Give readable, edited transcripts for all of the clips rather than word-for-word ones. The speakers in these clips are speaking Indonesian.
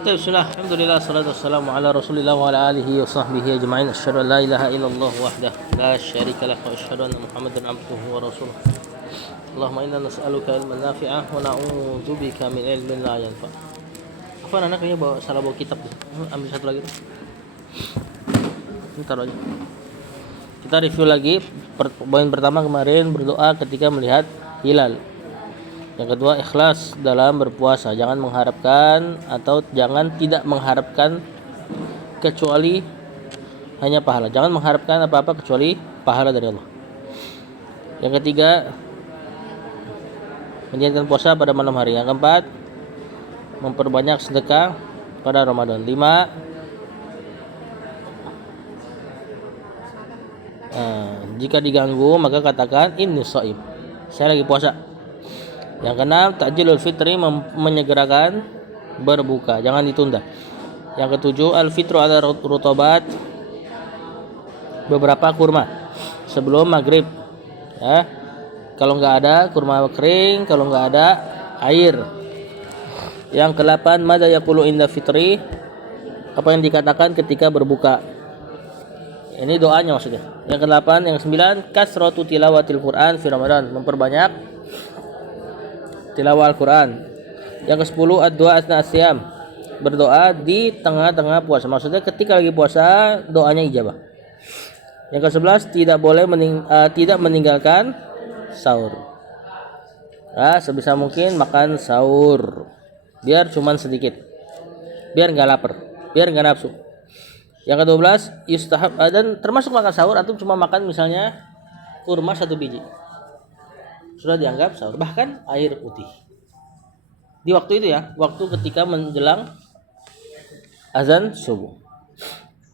Bismillah, alhamdulillah, salatu wassalamu ala rasulillah wa ala alihi wa sahbihi ajma'in. Asyhadu an la ilaha illallah wahdah la syarika lah wa asyhadu anna Muhammadan abduhu wa rasuluh. Allahumma inna nas'aluka ilman nafi'ah wa na'udzubika min ilmin la yanfa'. Apa anak kayaknya salah bawa kitab tuh. Ambil satu lagi tuh. Ini taruh aja. Kita review lagi poin pertama kemarin, berdoa ketika melihat hilal. Yang kedua, ikhlas dalam berpuasa. Jangan mengharapkan atau jangan tidak mengharapkan kecuali hanya pahala. Jangan mengharapkan apa-apa kecuali pahala dari Allah. Yang ketiga, menjadikan puasa pada malam hari. Yang keempat, memperbanyak sedekah pada Ramadan. 5, jika diganggu maka katakan inni shaim. Saya lagi puasa. Yang keenam, takjilul fitri, menyegerakan berbuka, jangan ditunda. Yang ketujuh, al-fitru ala rutobat, beberapa kurma sebelum maghrib. Ya, kalau nggak ada kurma kering, kalau nggak ada air. Yang ke-8, madza yaqulu inda fitri, apa yang dikatakan ketika berbuka. Ini doanya maksudnya. Yang ke-8, yang ke-9, kasratu tilawatil Quran fi Ramadan, memperbanyak tilawah Al-Quran. Yang ke-10, ad-du'a asna asyam, berdoa di tengah-tengah puasa. Maksudnya ketika lagi puasa doanya ijabah. Yang ke-11, tidak meninggalkan sahur. Sebisa mungkin makan sahur, biar cuman sedikit, biar nggak lapar, biar nggak nafsu. Yang ke-12, yustahab, dan termasuk makan sahur atau cuma makan misalnya kurma 1 biji, sudah dianggap sahur. Bahkan air putih di waktu itu ya, waktu ketika menjelang azan subuh.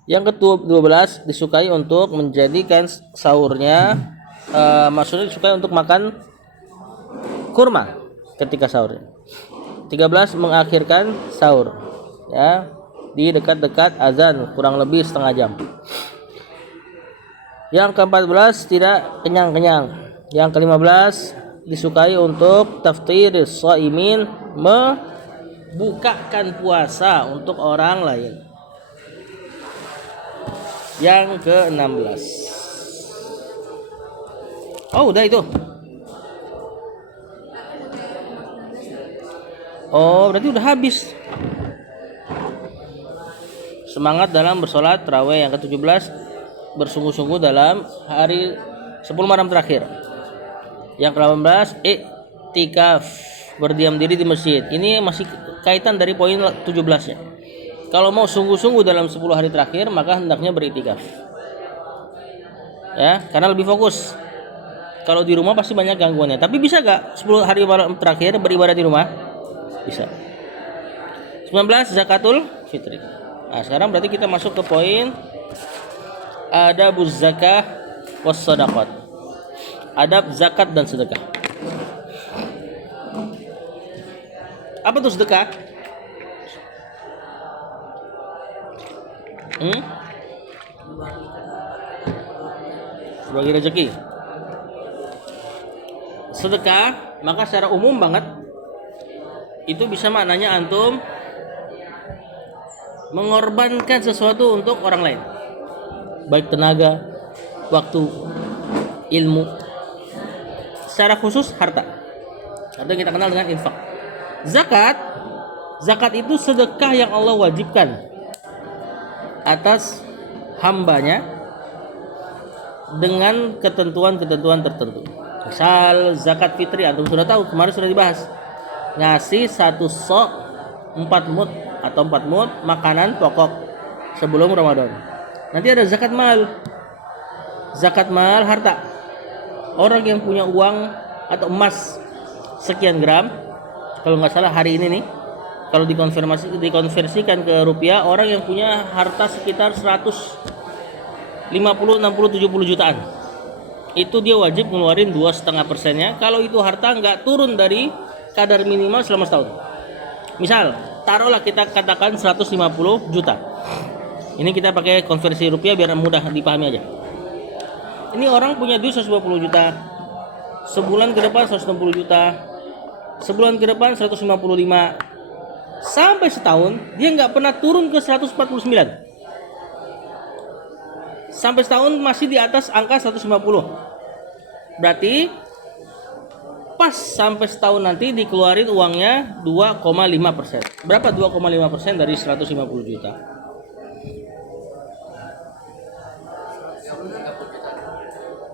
Yang ke-12, disukai untuk menjadikan sahurnya, maksudnya disukai untuk makan kurma ketika sahur. 13, mengakhirkan sahur ya di dekat-dekat azan, kurang lebih setengah jam. Yang ke-14, tidak kenyang-kenyang. Yang ke-15, disukai untuk taftiris shaimin, membukakan puasa untuk orang lain. Yang ke-16. Oh, udah itu. Oh, berarti udah habis. Semangat dalam bersolat tarawih. Yang ke-17, bersungguh-sungguh dalam hari 10 malam terakhir. Yang ke-18, iktikaf, berdiam diri di masjid. Ini masih kaitan dari poin 17-nya. Kalau mau sungguh-sungguh dalam 10 hari terakhir, maka hendaknya beriktikaf. Ya, karena lebih fokus. Kalau di rumah pasti banyak gangguannya. Tapi bisa gak 10 hari malam terakhir beribadah di rumah? Bisa. 19, zakatul fitri. Nah, sekarang berarti kita masuk ke poin adabuz zakah was shadaqat. Adab zakat dan sedekah. Apa tuh sedekah? Bagi rezeki. Sedekah, maka secara umum banget itu bisa maknanya antum mengorbankan sesuatu untuk orang lain, baik tenaga, waktu, ilmu. Secara khusus harta, atau kita kenal dengan infak. Zakat itu sedekah yang Allah wajibkan atas hambanya dengan ketentuan-ketentuan tertentu. Misal zakat fitri, antum sudah tahu, kemarin sudah dibahas, ngasih 1 sok 4 mud atau 4 mud makanan pokok sebelum Ramadan. Nanti ada zakat mal harta. Orang yang punya uang atau emas sekian gram, kalau nggak salah hari ini nih, kalau dikonversikan ke rupiah, orang yang punya harta sekitar 150, 60, 70 jutaan, itu dia wajib ngeluarin 2,5%-nya kalau itu harta nggak turun dari kadar minimal selama setahun. Misal, taruhlah kita katakan 150 juta. Ini kita pakai konversi rupiah biar mudah dipahami aja. Ini orang punya duit 150 juta. Sebulan ke depan 160 juta. Sebulan ke depan 155. sampai setahun dia nggak pernah turun ke 149. Sampai setahun masih di atas angka 150. Berarti pas sampai setahun nanti dikeluarin uangnya 2,5%. Berapa 2,5% dari 150 juta?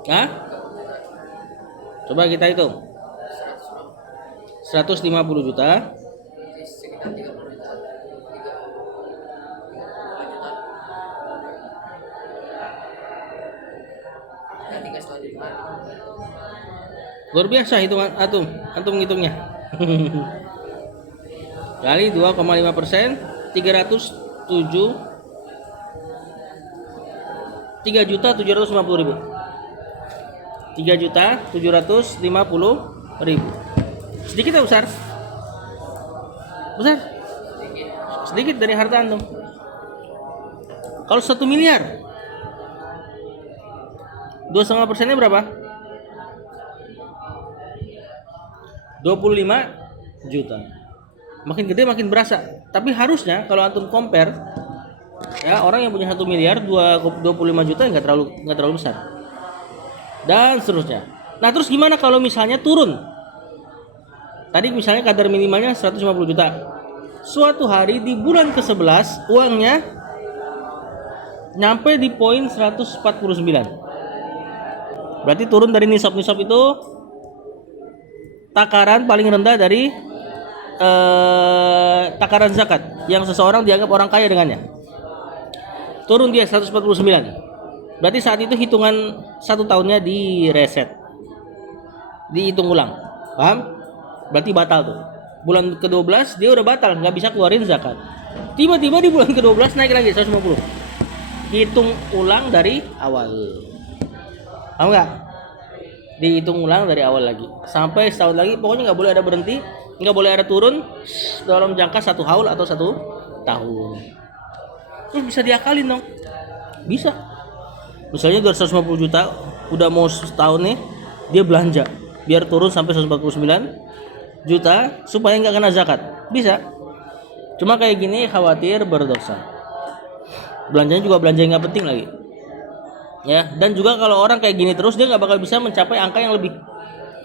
Hah? Coba kita hitung. 150 juta luar biasa hitungan antum ngitungnya. Kali 2,5%, 307 3.750.000. 3.750.000. Sedikit atau besar? Besar. Sedikit dari harta antum. Kalau 1 miliar, 2,5%-nya berapa? 25 juta. Makin gede makin berasa. Tapi harusnya kalau antum compare, ya orang yang punya 1 miliar 25 juta nggak terlalu besar. Dan seterusnya. Nah terus gimana kalau misalnya turun? Tadi misalnya kadar minimalnya 150 juta. Suatu hari di bulan ke-11 uangnya nyampe di poin 149. Berarti turun dari nisab-nisab itu takaran paling rendah dari takaran zakat yang seseorang dianggap orang kaya dengannya. Turun dia 149. Berarti saat itu hitungan 1 tahunnya direset, dihitung ulang. Paham? Berarti batal tuh. Bulan ke-12 dia udah batal, nggak bisa keluarin zakat. Tiba-tiba di bulan ke-12 naik lagi 150. Hitung ulang dari awal. Paham nggak? Dihitung ulang dari awal lagi sampai setahun lagi. Pokoknya nggak boleh ada berhenti, nggak boleh ada turun dalam jangka 1 haul atau 1 tahun. Terus bisa diakalin dong? Bisa. Misalnya 250 juta udah mau setahun nih, dia belanja biar turun sampai 149 juta supaya nggak kena zakat. Bisa. Cuma kayak gini khawatir berdosa. Belanjanya juga belanja yang nggak penting lagi. Ya, dan juga kalau orang kayak gini terus dia nggak bakal bisa mencapai angka yang lebih.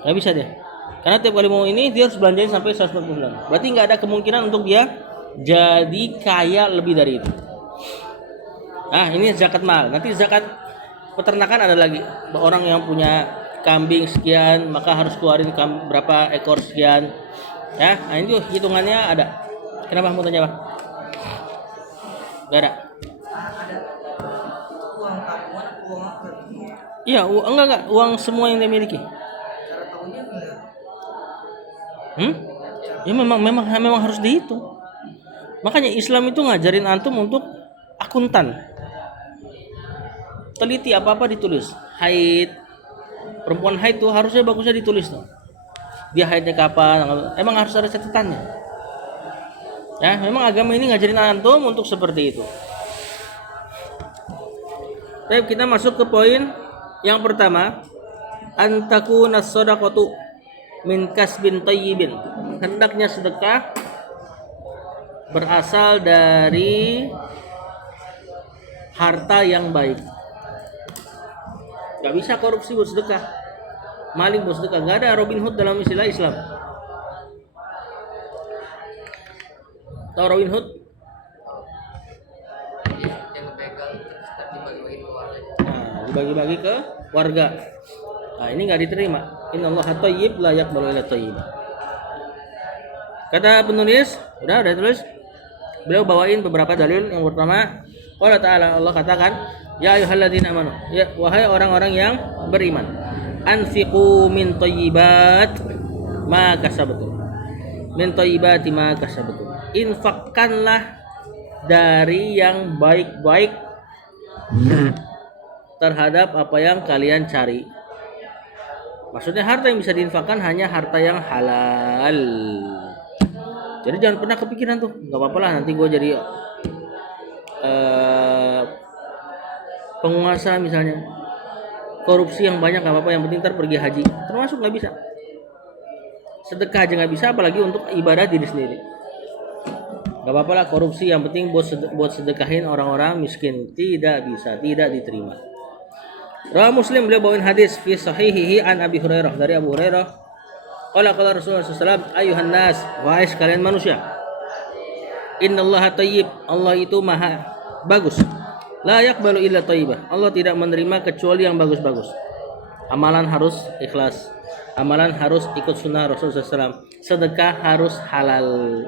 Nggak bisa dia. Karena tiap kali mau ini dia harus belanjain sampai 149. Berarti nggak ada kemungkinan untuk dia jadi kaya lebih dari itu. Nah, ini zakat mal. Nanti zakat peternakan ada lagi. Orang yang punya kambing sekian maka harus keluarin berapa ekor sekian. Ya, nah ini hitungannya ada. Kenapa mau tanya, Pak? Gak ada. Iya, enggak uang semua yang dia miliki. Ya memang harus dihitung. Makanya Islam itu ngajarin antum untuk akuntan. Teliti apa-apa ditulis. Haid, perempuan haid tuh harusnya bagusnya ditulis tuh. Dia haidnya kapan? Emang harus ada catatannya. Ya, memang agama ini ngajarin antum untuk seperti itu. Baik, kita masuk ke poin yang pertama. Antakuna shadaqatu min kasbin thayyibin. Hendaknya sedekah berasal dari harta yang baik. Gak bisa korupsi buat sedekah, maling buat sedekah. Gak ada Robin Hood dalam istilah Islam. Tahu Robin Hood? Nah, dibagi-bagi ke warga. Nah, ini nggak diterima. Innallaha thayyib la yaqbalu illa thayyiban. Kata penulis, udah tulis. Beliau bawain beberapa dalil. Yang pertama, qala ta'ala, Allah katakan, ya ayyuhalladzina amanu, ya wahai orang-orang yang beriman, anfiqu min thayyibat ma kasabtum. Min thayyibati ma kasabtum. Infakkanlah dari yang baik-baik terhadap apa yang kalian cari. Maksudnya harta yang bisa diinfakkan hanya harta yang halal. Jadi jangan pernah kepikiran tuh, nggak apa-apa lah nanti gue jadi penguasa misalnya, korupsi yang banyak nggak apa-apa, yang penting ntar pergi haji. Termasuk nggak bisa. Sedekah aja nggak bisa, apalagi untuk ibadah diri sendiri. Gak apa-apa lah korupsi, yang penting buat sedekahin orang-orang miskin. Tidak bisa, tidak diterima. Rawah Muslim, beliau bawain hadis fi sahihihi an Abi Hurairah, dari Abu Hurairah. Qala Rasulullah SAW, ayuhan nas, wahai sekalian manusia. Innallaha thayyib, Allah itu maha bagus. La yaqbalu illa thayyibah, Allah tidak menerima kecuali yang bagus-bagus. Amalan harus ikhlas, amalan harus ikut sunnah Rasulullah SAW, sedekah harus halal.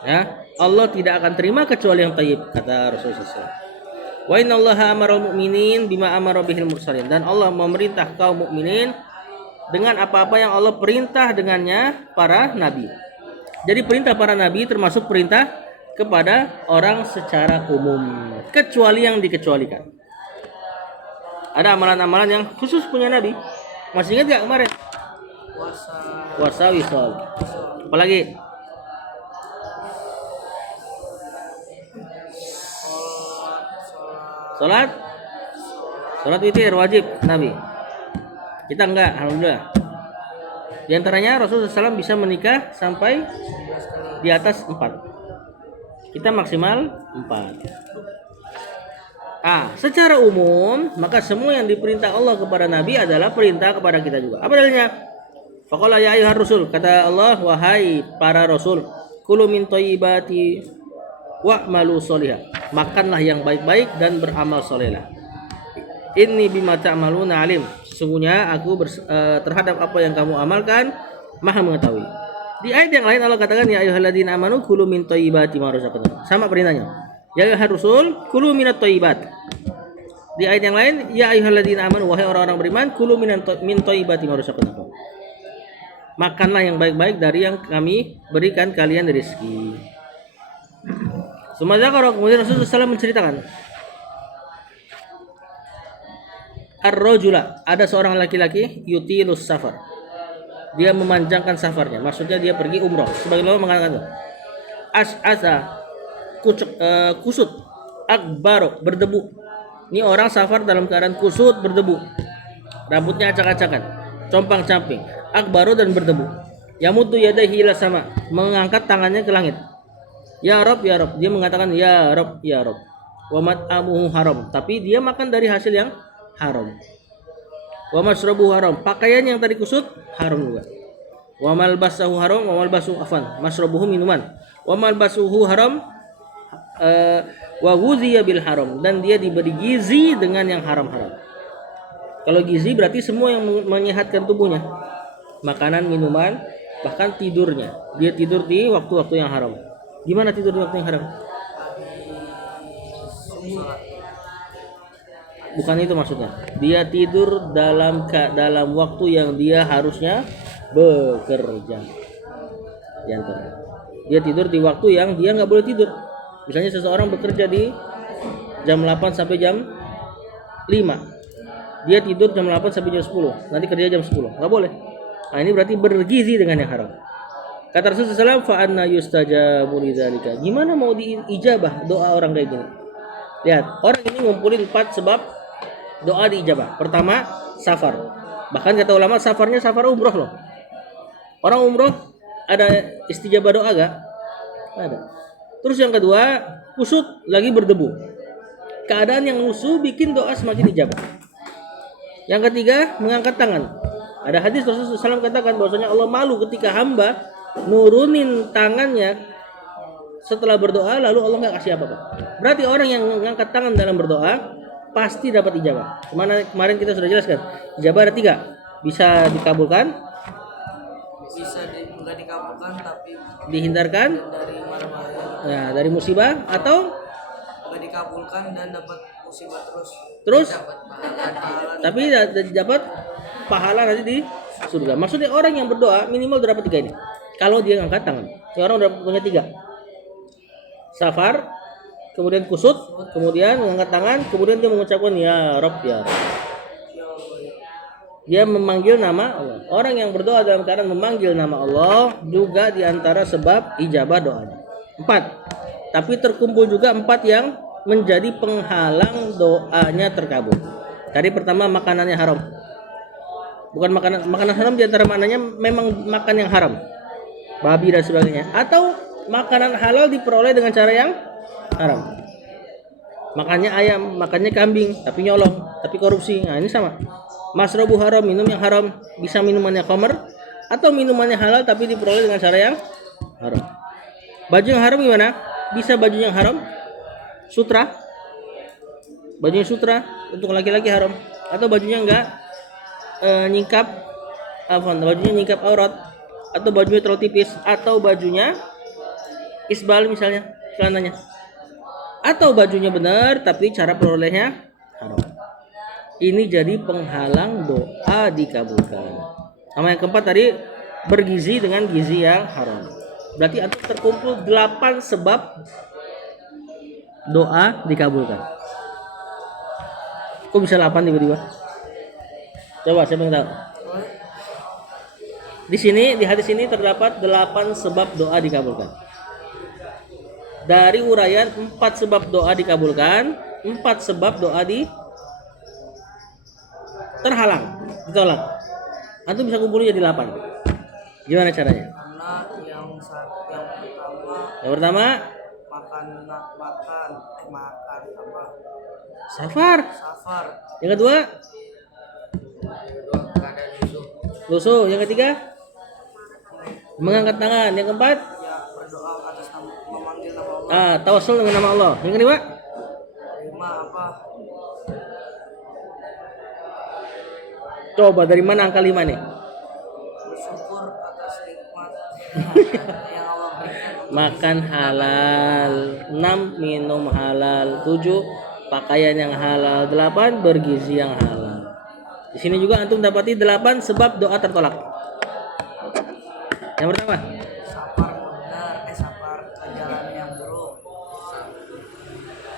Ya, Allah tidak akan terima kecuali yang thayyib, kata Rasulullah SAW. Wa innallaha amara mu'minin bima amara bihil mursalin, dan Allah memerintah kaum mukminin dengan apa-apa yang Allah perintah dengannya para nabi. Jadi perintah para nabi termasuk perintah kepada orang secara umum, kecuali yang dikecualikan. Ada amalan-amalan yang khusus punya nabi. Masih ingat gak kemarin? Puasa wisol. Apalagi? Salat witir wajib nabi. Kita enggak, alhamdulillah. Di antaranya Rasulullah SAW bisa menikah sampai di atas 4. Kita maksimal 4. Secara umum, maka semua yang diperintah Allah kepada Nabi adalah perintah kepada kita juga. Apa dalilnya? Faqala ya ayyuhar rusul, kata Allah, wahai para rasul, kulu min thayyibati wa'malu sholihah. Makanlah yang baik-baik dan beramal solehlah. Inni bima ta'maluna alim. Sesungguhnya aku terhadap apa yang kamu amalkan maha mengetahui. Di ayat yang lain Allah katakan ya ayyuhalladzina amanu kulu min thayyibati ma razaqnakum. Sama perintahnya. Ya ayyuhar rusul kulu minat thayyibat. Di ayat yang lain ya ayyuhalladzina amanu, wahai orang-orang beriman, kulu min thayyibati ma razaqnakum. Makanlah yang baik-baik dari yang kami berikan kalian rezeki. Kemudian Rasulullah SAW menceritakan ar-rajula, ada seorang laki-laki yutilus safar, dia memanjangkan safarnya, maksudnya dia pergi umroh. Sebagaimana mengatakan as'asa, kusut, akbaro, berdebu. Ini orang safar dalam keadaan kusut, berdebu, rambutnya acak-acakan, compang-camping, akbaro, dan berdebu. Yamuddu yadayhi ila sama, mengangkat tangannya ke langit. Ya Rob, ya Rob, dia mengatakan ya Rob, ya Rob. Wa mat'amuhu haram, tapi dia makan dari hasil yang haram. Wa masrabuhu haram, pakaian yang tadi kusut haram juga. Wa malbasahu haram, wa malbasuhu afan, masrabuhu minuman. Wa malbasuhu haram, wa ghuziya bil haram, dan dia diberi gizi dengan yang haram-haram. Kalau gizi berarti semua yang menyehatkan tubuhnya. Makanan, minuman, bahkan tidurnya. Dia tidur di waktu-waktu yang haram. Gimana tidur di waktu yang haram? Bukan itu maksudnya. Dia tidur dalam waktu yang dia harusnya bekerja. Dia tidur di waktu yang dia nggak boleh tidur. Misalnya seseorang bekerja di jam 8 sampai jam 5. Dia tidur jam 8 sampai jam 10. Nanti kerja jam 10. Nggak boleh. Nah, ini berarti bergizi dengan yang haram. Kata Rasulullah SAW, fa'anna yustajabu lidzalika. Gimana mau diijabah doa orang kayak gini? Lihat, orang ini ngumpulin 4 sebab doa diijabah. Pertama, safar. Bahkan kata ulama, safarnya safar umroh loh. Orang umroh ada istijabah doa gak? Ada. Terus yang kedua, kusut, lagi berdebu. Keadaan yang lusuh bikin doa semakin dijabah. Yang ketiga, mengangkat tangan. Ada hadis Rasulullah SAW katakan bahwasanya Allah malu ketika hamba nurunin tangannya setelah berdoa lalu Allah nggak kasih apa-apa. Berarti orang yang mengangkat tangan dalam berdoa pasti dapat ijabah. Kemarin kita sudah jelaskan, ijabah ada 3, bisa dikabulkan, bisa nggak dikabulkan tapi dihindarkan dari mara-bahaya. Nah, dari musibah, atau Nggak dikabulkan dan dapat musibah terus dapat pahala. tapi dapat pahala nanti di surga. Maksudnya orang yang berdoa minimal dapat 3 ini. Kalau dia ngangkat tangan, ini orang udah punya 3. Safar, kemudian kusut, kemudian mengangkat tangan, kemudian dia mengucapkan ya Rob, ya Rob. Dia memanggil nama Allah. Orang yang berdoa dalam keadaan memanggil nama Allah juga diantara sebab ijabah doanya. 4. Tapi terkumpul juga 4 yang menjadi penghalang doanya terkabul. Tadi pertama, makanannya haram. Bukan makanan haram, diantara maknanya memang makan yang haram, babi dan sebagainya, atau makanan halal diperoleh dengan cara yang haram. Makannya ayam, makannya kambing, tapi nyolong, tapi korupsi. Nah, ini sama. Masrobu haram, minum yang haram, bisa minumannya khamr atau minumannya halal tapi diperoleh dengan cara yang haram. Baju yang haram gimana? Bisa baju yang haram, sutra. Bajunya sutra untuk laki-laki haram, atau bajunya enggak nyingkap bajunya nyingkap aurat, atau bajunya terlalu tipis, atau bajunya isbal misalnya celananya, atau bajunya benar tapi cara perolehnya haram. Ini jadi penghalang doa dikabulkan. Sama yang keempat tadi, bergizi dengan gizi yang haram. Berarti antum terkumpul 8 sebab doa dikabulkan. Kok bisa 8 tiba-tiba? Coba siapa yang tahu? Di sini, di hadis ini terdapat 8 sebab doa dikabulkan. Dari uraian 4 sebab doa dikabulkan, 4 sebab doa terhalang, ditolak. Antum bisa kumpulin jadi 8. Gimana caranya? Karena yang pertama makan apa? safar. Safar. Yang kedua Keadaan lusuh. Yang ketiga mengangkat tangan. Yang keempat ya berdoa atas nama, memanggil nama Allah. Tawassul dengan nama Allah. Yang kelima Apa? coba dari mana angka 5 nih? Bersyukur atas nikmat yang Allah berikan. Makan halal. 6 minum halal. 7 pakaian yang halal. 8 bergizi yang halal. Di sini juga antum dapati 8 sebab doa tertolak. Yang pertama Safar benar, safar ke jalan yang buruk.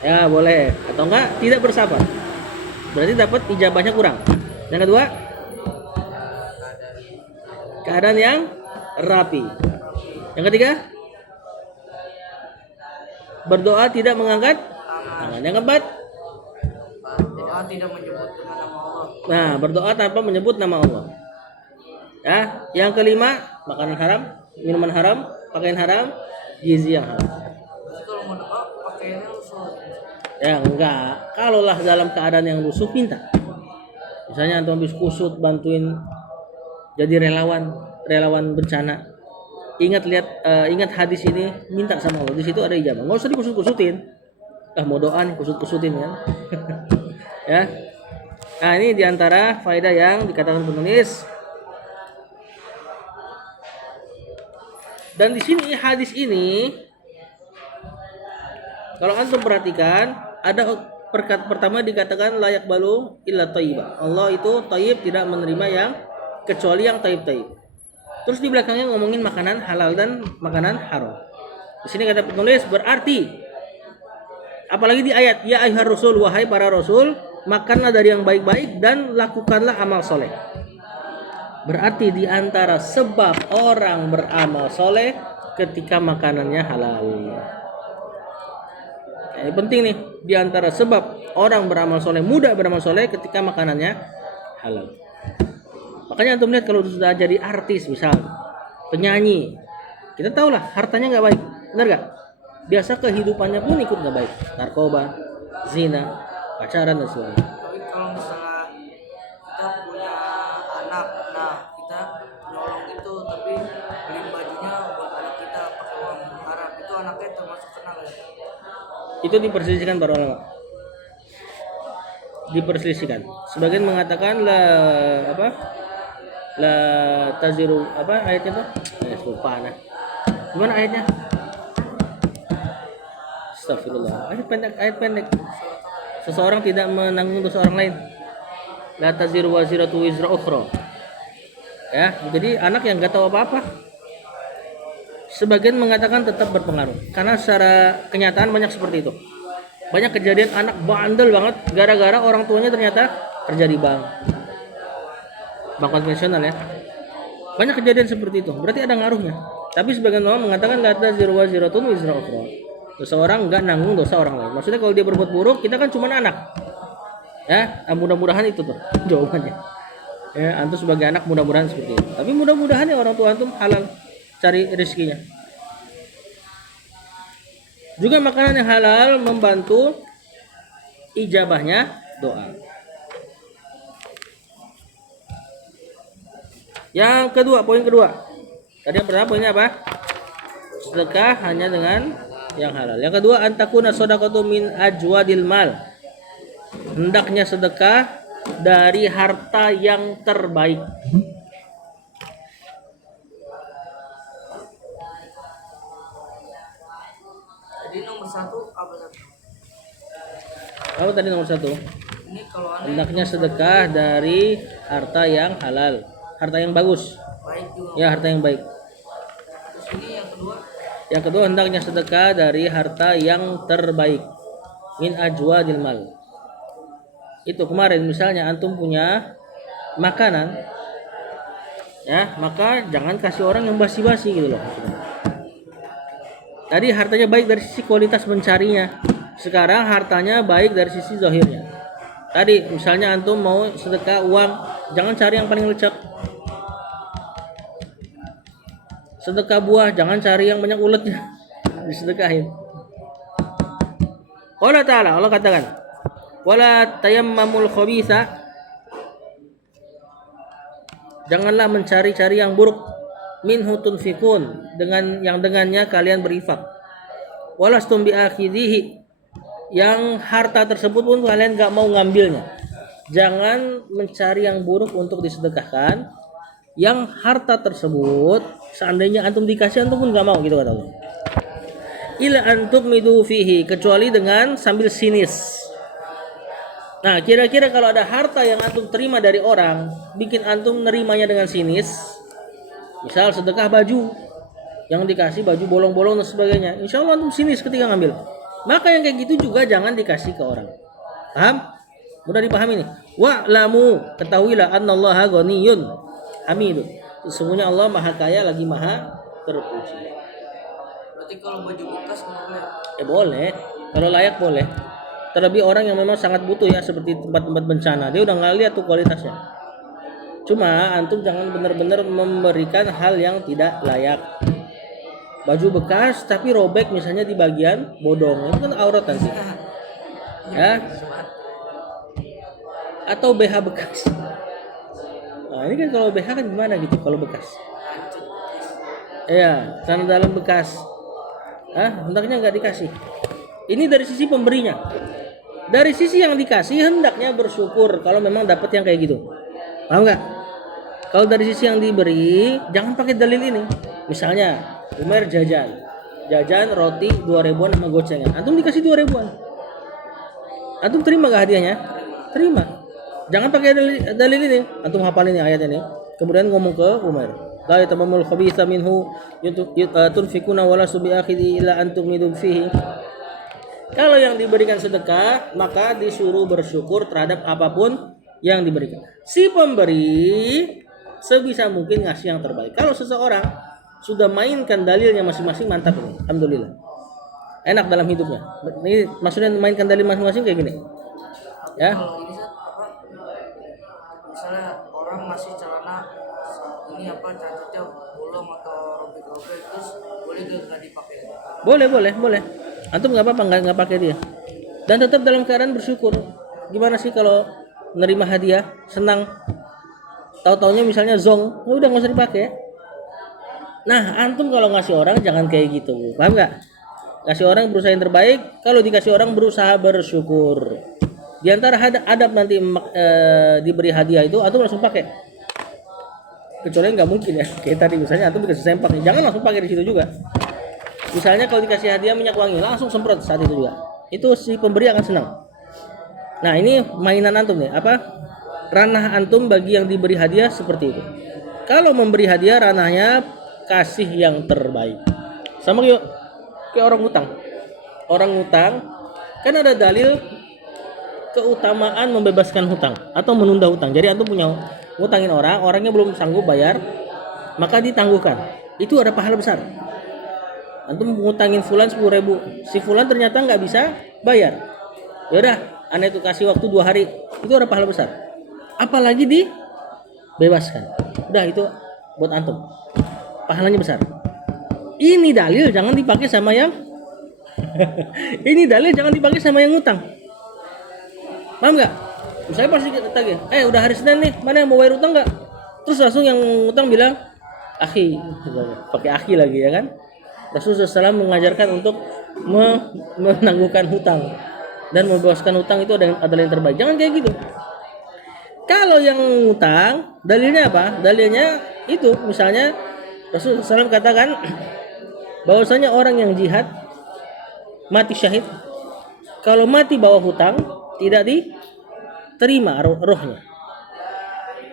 ya boleh, atau enggak tidak bersabar, berarti dapat ijabahnya kurang. Yang kedua keadaan yang rapi. Yang ketiga berdoa tidak mengangkat tangan. Yang keempat Doa tidak menyebut dengan nama Allah. nah berdoa tanpa menyebut nama Allah. Ya, yang kelima makanan haram, minuman haram, pakaian haram, gizi yang haram. Berarti kalau mau doa pakaiannya lusuh. Ya enggak, kalaulah dalam keadaan yang lusuh minta. Misalnya antum habis kusut bantuin jadi relawan bencana. Ingat hadis ini, minta sama Allah. Di situ ada ijabah. Enggak usah dikusut-kusutin. Mau doa nih kusut-kusutin kan. Ya. Nah, ini diantara faedah yang dikatakan penulis. Dan di sini hadis ini kalau antum perhatikan ada pertama dikatakan layak balu illa thayyibah. Allah itu thayyib, tidak menerima yang kecuali yang thayyib. Terus di belakangnya ngomongin makanan halal dan makanan haram. Di sini kata penulis berarti apalagi di ayat ya ayyuhar rasul, wahai para rasul, makanlah dari yang baik-baik dan lakukanlah amal soleh. Berarti di antara sebab orang beramal soleh ketika makanannya halal. Ini penting nih, di antara sebab orang beramal soleh, mudah beramal soleh ketika makanannya halal. Makanya antum lihat kalau sudah jadi artis misal, penyanyi, kita tahu lah hartanya nggak baik, benar nggak? Biasa kehidupannya pun ikut nggak baik, narkoba, zina, pacaran dan sebagainya. Tapi kalau misalnya kita punya anak, nah kita nolong itu tapi beli bajunya buat anak kita pakai uang haram, itu anaknya termasuk kena nggak ya? Itu diperselisihkan para ulama. Diperselisihkan. Sebagian mengatakan la taziru ayatnya tuh? Lupa nah. Gimana ayatnya? Astagfirullah. Ayat pendek. Seseorang tidak menanggung dosa orang lain. La taziru waziratu wizra ukhra. Ya, jadi anak yang enggak tahu apa-apa. Sebagian mengatakan tetap berpengaruh karena secara kenyataan banyak seperti itu. Banyak kejadian anak bandel banget gara-gara orang tuanya ternyata kerja di bank konvensional ya. Banyak kejadian seperti itu. Berarti ada ngaruhnya. Tapi sebagian orang mengatakan la taziru waziratun wizra ukhra. Seseorang enggak nanggung dosa orang lain. Maksudnya kalau dia berbuat buruk, kita kan cuma anak. Ya, mudah-mudahan itu tuh jawabannya. Ya, antum sebagai anak mudah-mudahan seperti itu. Tapi mudah-mudahan ya orang tua antum halal cari rezekinya. Juga makanan yang halal membantu ijabahnya doa. Yang kedua, poin kedua. Tadi yang pertama poinnya apa? Sedekah hanya dengan yang halal. Yang kedua, antakuna shadaqatu min ajwadil mal. Hendaknya sedekah dari harta yang terbaik. Jadi nomor satu apa satu? Apa tadi nomor satu? Ini kalau aneh Hendaknya sedekah dari harta yang halal, harta yang bagus. baik juga. Ya, harta yang baik. Terus ini yang kedua. Yang kedua, hendaknya sedekah dari harta yang terbaik. Min ajwadil mal. Itu kemarin misalnya antum punya makanan, ya, maka jangan kasih orang yang basi-basi gitu loh. Tadi hartanya baik dari sisi kualitas mencarinya. Sekarang hartanya baik dari sisi zahirnya. Tadi misalnya antum mau sedekah uang, jangan cari yang paling lecek. Sedekah buah, jangan cari yang banyak uletnya. Disedekahin. Allah Ta'ala, Allah katakan, wala tayammamul khabitha, janganlah mencari-cari yang buruk, minhu tunfikun, dengan yang dengannya kalian berinfak. Walastum biakhidhihi, yang harta tersebut pun kalian gak mau ngambilnya. Jangan mencari yang buruk untuk disedekahkan. Yang harta tersebut seandainya antum dikasih, antum pun gak mau, gitu kata Allah. Ila antum midu fihi, kecuali dengan sambil sinis. Nah, kira-kira kalau ada harta yang antum terima dari orang, bikin antum nerimanya dengan sinis, misal sedekah baju, yang dikasih baju bolong-bolong dan sebagainya, insya Allah antum sinis ketika ngambil. Maka yang kayak gitu juga jangan dikasih ke orang. Paham? Mudah dipahami nih. Wa'lamu, ketahuilah annallaha ghaniyun hamidun. Sesungguhnya Allah maha kaya lagi maha terpuji. Berarti kalau baju bekas nggak boleh. Boleh, kalau layak boleh. Terlebih orang yang memang sangat butuh ya, seperti tempat-tempat bencana, dia udah nggak lihat tuh kualitasnya. Cuma antum jangan benar-benar memberikan hal yang tidak layak. Baju bekas tapi robek misalnya di bagian bodong, itu kan aurat nanti. Ya. Atau BH bekas. Nah, ini kan kalau BH kan gimana gitu kalau bekas? Iya, celana dalam bekas. Hendaknya nggak dikasih. Ini dari sisi pemberinya. Dari sisi yang dikasih hendaknya bersyukur kalau memang dapat yang kayak gitu. Paham nggak? Kalau dari sisi yang diberi, jangan pakai dalil ini. Misalnya, Umar jajan roti 2.000-an sama gocengan. Antum dikasih 2.000-an. Antum terima gak hadiahnya? Terima. Jangan pakai dalil ini. Antum hafalin ayat ini. Kemudian ngomong ke Umar. La yatamamul khabitha minhu tunfikuna wala subiakhidi illa antum midum fihi. Kalau yang diberikan sedekah, maka disuruh bersyukur terhadap apapun yang diberikan. Si pemberi sebisa mungkin ngasih yang terbaik. Kalau seseorang sudah mainkan dalilnya masing-masing, mantap ini. Alhamdulillah. Enak dalam hidupnya. Ini maksudnya mainkan dalil masing-masing kayak gini. Ya. Kalau ini apa? Misalnya orang masih celana ini apa cacatnya bolong atau robek-robek, terus boleh gak dipakai? Boleh. Antum nggak apa-apa nggak pakai dia. Dan tetap dalam keadaan bersyukur. Gimana sih kalau nerima hadiah, senang. Tahu-taunya misalnya zong, udah nggak usah dipakai. Nah, antum kalau ngasih orang jangan kayak gitu, paham nggak? Kasih orang berusaha yang terbaik. Kalau dikasih orang berusaha bersyukur. Di antara adab nanti diberi hadiah itu, antum langsung pakai. Kecuali nggak mungkin ya, kayak tadi misalnya antum dikasih sempak, jangan langsung pakai di situ juga. Misalnya kalau dikasih hadiah minyak wangi, langsung semprot saat itu juga. Itu si pemberi akan senang. Nah, ini mainan antum nih, apa? Ranah antum bagi yang diberi hadiah seperti itu. Kalau memberi hadiah ranahnya kasih yang terbaik. Sama kayak orang hutang. Orang hutang kan ada dalil keutamaan membebaskan hutang atau menunda hutang. Jadi antum punya ngutangin orang, orangnya belum sanggup bayar, maka ditangguhkan. Itu ada pahala besar. Antum ngutangin fulan 10.000, si fulan ternyata nggak bisa bayar. Ya udah, anda itu kasih waktu 2 hari, itu ada pahala besar. Apalagi dibebaskan. Udah itu buat antum. Pahalanya besar. Ini dalil jangan dipakai sama yang Ini dalil jangan dipakai sama yang ngutang. Paham nggak? Misalnya pasti kita tagih, udah hari Senin nih, mana yang mau bayar utang nggak? Terus langsung yang ngutang bilang, akhi, pakai akhi lagi ya kan? Rasulullah SAW mengajarkan untuk menangguhkan hutang dan membebaskan hutang itu adalah yang terbaik. Jangan kayak gitu. Kalau yang ngutang, dalilnya apa? Dalilnya itu, misalnya Rasulullah SAW katakan bahwasanya orang yang jihad mati syahid, kalau mati bawa hutang tidak diterima rohnya.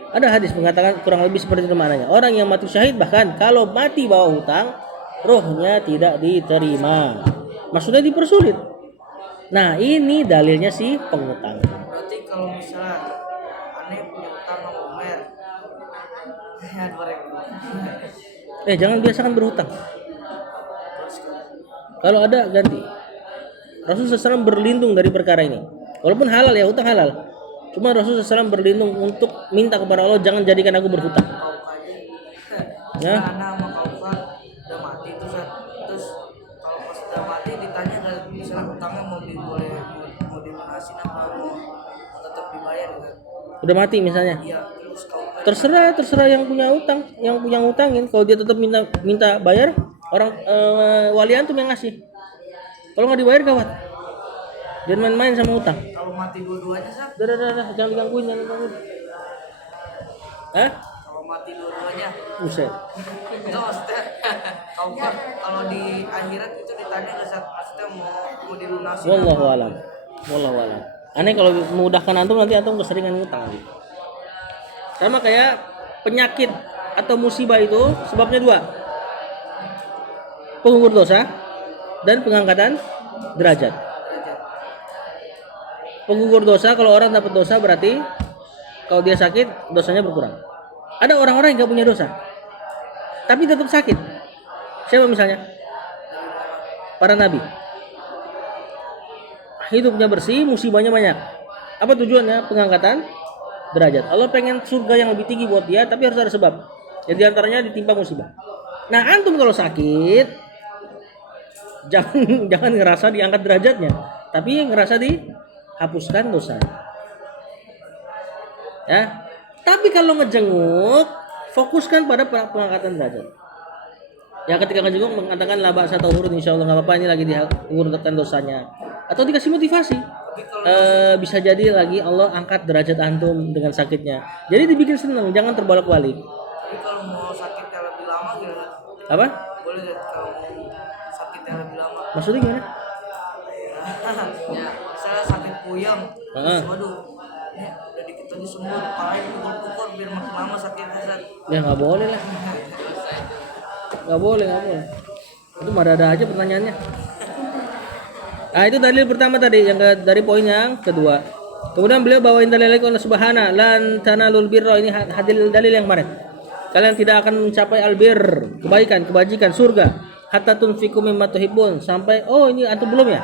Ada hadis mengatakan kurang lebih seperti itu maknanya. Orang yang mati syahid bahkan kalau mati bawa hutang, rohnya tidak diterima. Maksudnya dipersulit. Nah, ini dalilnya si pengutang. Berarti kalau misalnya aneh punya utang sama Umer, ya 2000. Jangan biasakan berhutang. Kalau ada ganti. Rasulullah SAW berlindung dari perkara ini. Walaupun halal ya, hutang halal. Cuma Rasulullah SAW berlindung untuk minta kepada Allah jangan jadikan aku berhutang. Ya. Anak sama Kauka udah mati terus kalau pas udah mati ditanya nggak misalnya hutangnya mau dilunasi apa mau tetap dibayar kan? Udah mati misalnya. Iya, terus Kauka Terserah yang punya utang, yang punya ngutangin. Kalau dia tetap minta bayar, orang wali antum yang ngasih. Kalau nggak dibayar gawat. Jangan main-main sama utang. kalau mati dua-duanya Sat? Dah, jangan digangguin. Hah? Kalau mati dua-duanya Buset. enggak maksudnya Kauka kalau di akhirat itu ditanya nggak Sat? Maksudnya mau dilunasi Wallahu alam. Aneh kalau memudahkan antum nanti antum keseringan ngutang. Sama kayak penyakit atau musibah itu sebabnya dua. Penggugur dosa dan pengangkatan derajat. Penggugur dosa, kalau orang dapat dosa berarti kalau dia sakit dosanya berkurang. Ada orang-orang yang gak punya dosa tapi tetap sakit. Siapa misalnya? Para nabi. Hidupnya bersih, musibahnya banyak. Apa tujuannya? Pengangkatan derajat. Allah pengen surga yang lebih tinggi buat dia, tapi harus ada sebab. Jadi diantaranya ditimpa musibah. Nah, antum kalau sakit jangan ngerasa diangkat derajatnya, tapi ngerasa dihapuskan dosa. Ya. Tapi kalau ngejenguk, fokuskan pada pengangkatan derajat. Ya ketika ngejenguk mengatakan la ba'sa tahurun insyaallah enggak apa-apa, ini lagi diurutkan dosanya. Atau dikasih motivasi. Bisa jadi lagi Allah angkat derajat antum dengan sakitnya. Jadi dibikin senang, jangan terbolak-balik. Tapi kalau mau sakitnya lebih lama gimana? Apa? Boleh gak kalau mau sakitnya lebih lama? Maksudnya gimana? Ya, misalnya sakit puyeng, terus waduh, ini udah dikit lagi sembuh, kepalanya dipukul-pukul biar makin lama sakitnya Sat. Ya nggak boleh lah. Nggak boleh. Itu ada aja pertanyaannya. Nah itu dalil pertama tadi, yang dari poin yang kedua. Kemudian beliau bawain dalil lagi Allah Subhanahu lan tanalul birra, ini dalil yang kemarin. Kalian tidak akan mencapai albir, kebaikan, kebajikan, surga, hatta tunfiqu mimma tuhibbun, sampai ini antum belum ya?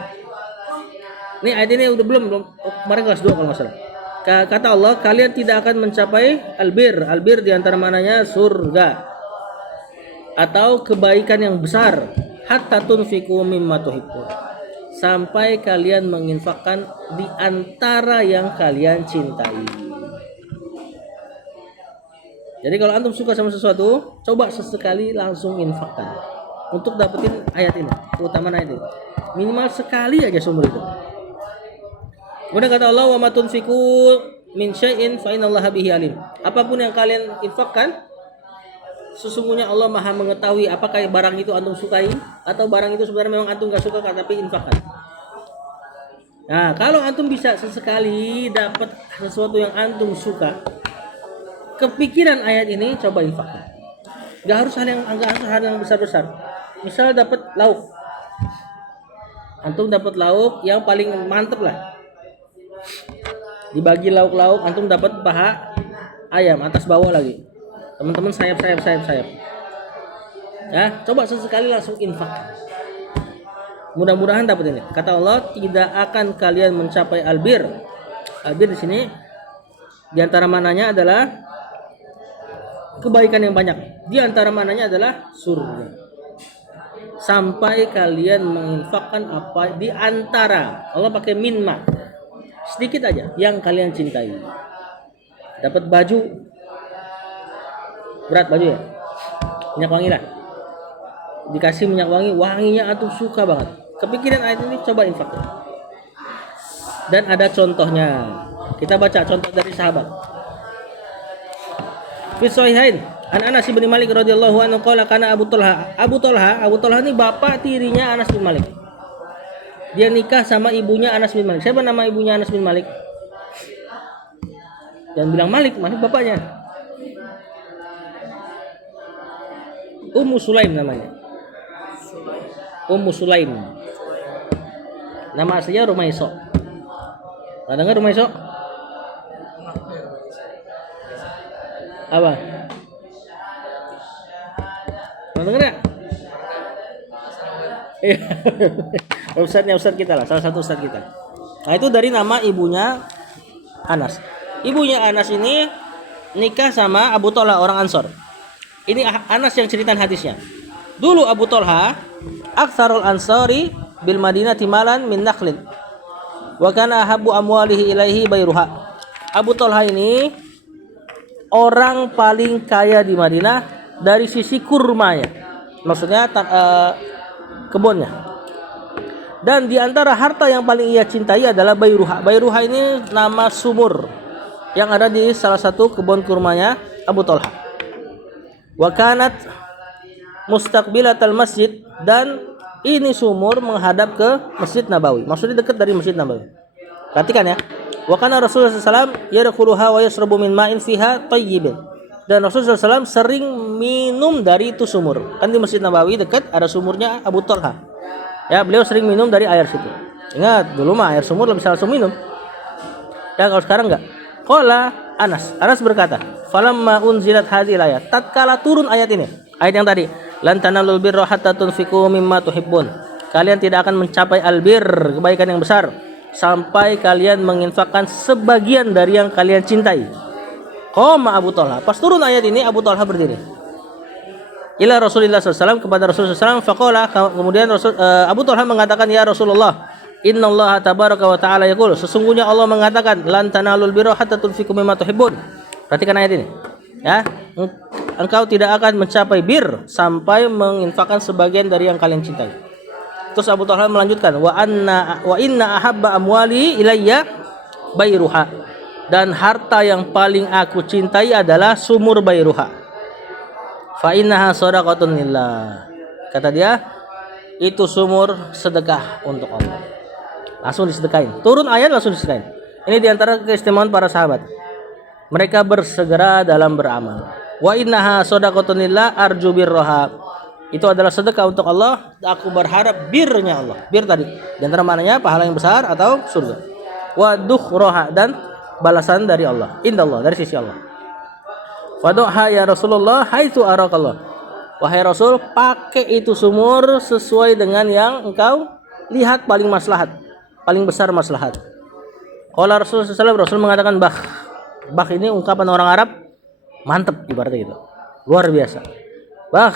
Ini ayat ini udah belum kemarin kelas 2 kalau nggak salah. Kata Allah, kalian tidak akan mencapai albir di antara mananya surga atau kebaikan yang besar, hatta tunfiqu mimma tuhibbun, sampai kalian menginfakkan di antara yang kalian cintai. Jadi kalau antum suka sama sesuatu, coba sesekali langsung infakkan untuk dapetin ayat ini, keutamaan ayat ini. Minimal sekali aja sumber itu. Kemudian kata Allah, wa ma tunfiqu min syai'in fa innallaha bihi alim. Apapun yang kalian infakkan, sesungguhnya Allah Maha mengetahui apakah barang itu antum sukai atau barang itu sebenarnya memang antum gak suka tapi infakkan. Nah, kalau antum bisa sesekali dapat sesuatu yang antum suka, kepikiran ayat ini, coba infakkan. Gak harus hal yang besar-besar. Misal dapat lauk, antum dapat lauk yang paling mantep lah. Dibagi lauk-lauk, antum dapat paha ayam atas bawah lagi. Teman-teman sayap. Ya, coba sesekali langsung infak. Mudah-mudahan dapat ini. Kata Allah, tidak akan kalian mencapai albir. Albir di sini di antara mananya adalah kebaikan yang banyak. Di antara mananya adalah surga. sampai kalian menginfakkan apa di antara, Allah pakai minma, sedikit aja yang kalian cintai. Dapat baju, berat baju ya, minyak wangi lah, dikasih minyak wangi, wanginya atuh suka banget, kepikiran ayat ini, coba infak. Dan ada contohnya, kita baca contoh dari sahabat. Fi sahihain an Anas bin Malik radhiyallahu anhu qala kana Abu Talha ini bapak tirinya Anas bin Malik. Dia nikah sama ibunya Anas bin Malik. Siapa nama ibunya Anas bin Malik? Jangan bilang Malik bapaknya. Ummu Sulaim namanya. Ummu Sulaim. Nama aslinya Rumaiso. Pernah dengar Rumaiso? Apa? Pernah dengar nggak? Ustadz kita lah, salah satu ustadz kita. Nah itu dari nama ibunya Anas. Ibunya Anas ini nikah sama Abu Talha orang Ansor. Ini Anas yang ceritaan hadisnya. Dulu Abu Talha aktsarul ansari bil Madinati malan min nakhlin. Wa kana ahabbu amwalihi ilaihi bayruha. Abu Talha ini orang paling kaya di Madinah dari sisi kurmanya. Maksudnya kebunnya. Dan di antara harta yang paling ia cintai adalah bayruha. Bayruha ini nama sumur yang ada di salah satu kebun kurmanya Abu Talha. Wa kanat mustaqbilatal masjid, dan ini sumur menghadap ke Masjid Nabawi. Maksudnya dekat dari Masjid Nabawi. Perhatikan ya. Wa kana Rasulullah SAW yadkhuluha wa yashrabu min ma'in fiha tayyibin. Dan Rasulullah SAW sering minum dari itu sumur. Kan di Masjid Nabawi dekat ada sumurnya Abu Talha. Ya, beliau sering minum dari air situ. Ingat, dulu mah air sumur bisa langsung minum. Ya, kalau sekarang enggak. Qala Anas berkata, "Falamma unzilat hadhil ayat." Tatkala turun ayat ini, ayat yang tadi, "Lan tanalul birra hatta tunfiqu mimma tuhibbun." Kalian tidak akan mencapai albir, kebaikan yang besar, sampai kalian menginfakkan sebagian dari yang kalian cintai. Qoma Abu Talha. Pas turun ayat ini, Abu Talha berdiri. Ila Rasulullah SAW, kepada Rasulullah SAW, faqala, kemudian Abu Talha mengatakan, "Ya Rasulullah, innallaha tabaraka wa ta'ala yaqul." Sesungguhnya Allah mengatakan, "Lan tanalul birra hatta tunfiqu mimma tuhibbun." Perhatikan ayat ini. Ya, engkau tidak akan mencapai bir sampai menginfakkan sebagian dari yang kalian cintai. Terus Abu Talha melanjutkan, wa inna ahabba amwali ilayya bayruha. Dan harta yang paling aku cintai adalah sumur bayruha. Fa innaha shadaqatun lillah. Kata dia, itu sumur sedekah untuk Allah. Langsung disedekain. Turun ayat langsung disedekain. Ini diantara keistimewaan para sahabat. Mereka bersegera dalam beramal. Wa innaha shadaqatun lillah arju birraha. Itu adalah sedekah untuk Allah. Aku berharap birnya Allah. Bir tadi. Di antara maknanya pahala yang besar atau surga. Wa dukhraha, dan balasan dari Allah. Indallah, dari sisi Allah. Faduha ya Rasulullah haitsu arakallah. Wahai Rasul, pakai itu sumur sesuai dengan yang engkau lihat paling maslahat, paling besar maslahat. Qala Rasulullah SAW, Rasul mengatakan bah. Bah ini ungkapan orang Arab mantep ibaratnya gitu. Luar biasa. Bah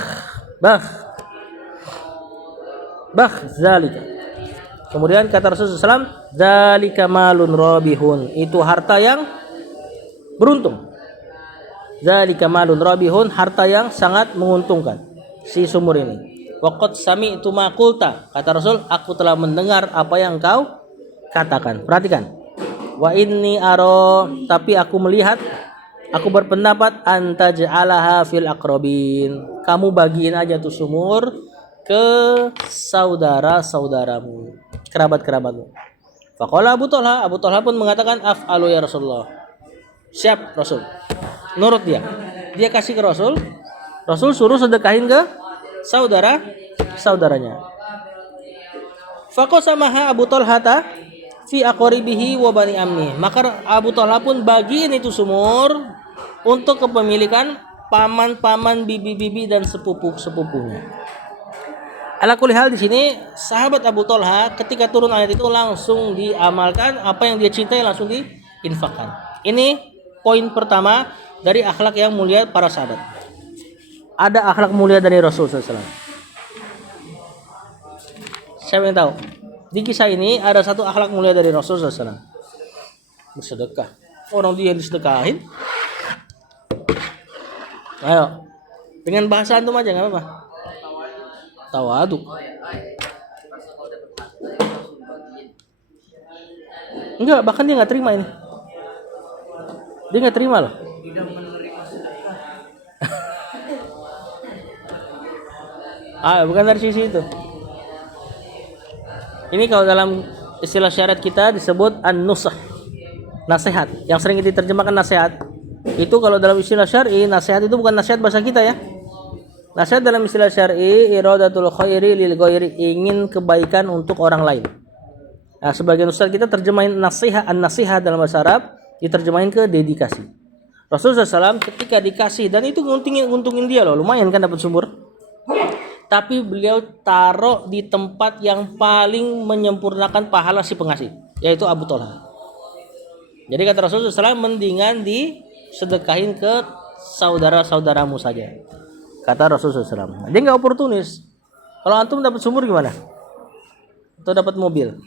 zalika. Kemudian kata Rasulullah SAW, zalika malun rabihun. Itu harta yang beruntung. Zalika malun rabihun, harta yang sangat menguntungkan si sumur ini. Waqad sami'tu ma qulta, kata Rasul, aku telah mendengar apa yang kau katakan. Perhatikan. Wa inni aro, tapi aku melihat, aku berpendapat antaj'alaha fil aqrabin. Kamu bagiin aja tuh sumur ke saudara-saudaramu, kerabat-kerabatmu. Faqala Abu Talha pun mengatakan af'alu ya Rasulullah. Siap Rasul. Nurut dia kasih ke Rasul suruh sedekahin ke saudaranya. Faqasamaha Abu Talha fi aqribihi wa bani ammi. Maka Abu Talha pun bagiin itu sumur untuk kepemilikan paman-paman, bibi-bibi dan sepupu-sepupunya. Ala kulli hal, di sini sahabat Abu Talha ketika turun ayat itu langsung diamalkan, apa yang dia cintai langsung diinfakkan. Ini poin pertama dari akhlak yang mulia para sahabat. Ada akhlak mulia dari Rasul SAW. Siapa yang tahu? Di kisah ini ada satu akhlak mulia dari Rasulullah SAW. Bersedekah. Orang dia disedekahin. Ayo. Dengan bahasa antum aja nggak apa-apa. Tawadu. Enggak, bahkan dia nggak terima ini. Dia nggak terima loh. Tidak menerima sedekah. Bukan dari sisi itu. Ini kalau dalam istilah syariat kita disebut an-nusah. Nasihat. Yang sering diterjemahkan nasihat. Itu kalau dalam istilah syar'i, nasihat itu bukan nasihat bahasa kita ya. Nasihat dalam istilah syar'i iradatul khairi lil ghairi, ingin kebaikan untuk orang lain. Nah, sebagian ustaz kita terjemahin nasihat, an-nasihat dalam bahasa Arab diterjemahin ke dedikasi. Rasulullah SAW ketika dikasih, dan itu nguntungin dia loh, lumayan kan dapat sumur. Tapi beliau taruh di tempat yang paling menyempurnakan pahala si pengasih, yaitu Abu Thalha. Jadi kata Rasulullah SAW, mendingan disedekahin ke saudara-saudaramu saja. Kata Rasulullah SAW. Dia nggak oportunis. Kalau antum dapat sumur gimana? Atau dapat mobil?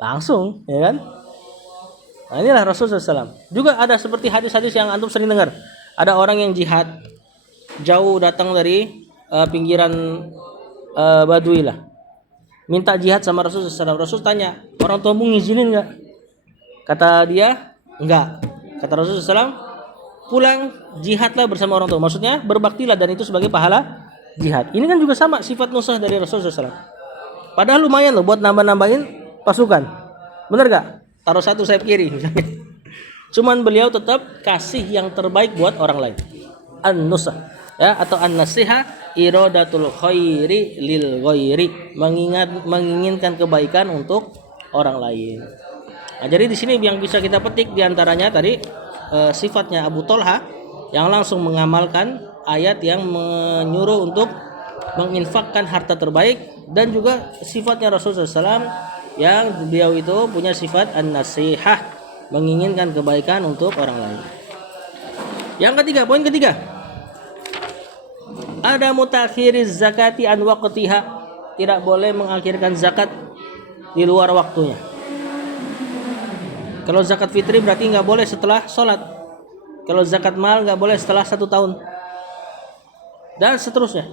Langsung, ya kan? Nah, inilah Rasulullah SAW. Juga ada seperti hadis-hadis yang antum sering dengar. Ada orang yang jihad, jauh datang dari pinggiran Badui lah, minta jihad sama Rasulullah SAW. Rasul tanya, orang tuamu ngizinin nggak? Kata dia, enggak. Kata Rasulullah SAW, pulang jihadlah bersama orang tua. Maksudnya berbaktilah, dan itu sebagai pahala jihad. Ini kan juga sama sifat nusah dari Rasulullah SAW. Padahal lumayan loh buat nambah-nambahin pasukan. Bener gak? Taruh satu sayap kiri. Cuman beliau tetap kasih yang terbaik buat orang lain. An-nusah, ya, atau an-nasiha iradatul khairi lil ghairi, menginginkan kebaikan untuk orang lain. Nah, jadi di sini yang bisa kita petik diantaranya tadi sifatnya Abu Thalha yang langsung mengamalkan ayat yang menyuruh untuk menginfakkan harta terbaik, dan juga sifatnya Rasulullah SAW yang beliau itu punya sifat an-nasihah, menginginkan kebaikan untuk orang lain. Yang ketiga, poin ketiga, ada mutakhiriz zakati an waqtiha, tidak boleh mengakhirkan zakat di luar waktunya. Kalau zakat fitri berarti nggak boleh setelah sholat. Kalau zakat mal nggak boleh setelah 1 tahun. Dan seterusnya.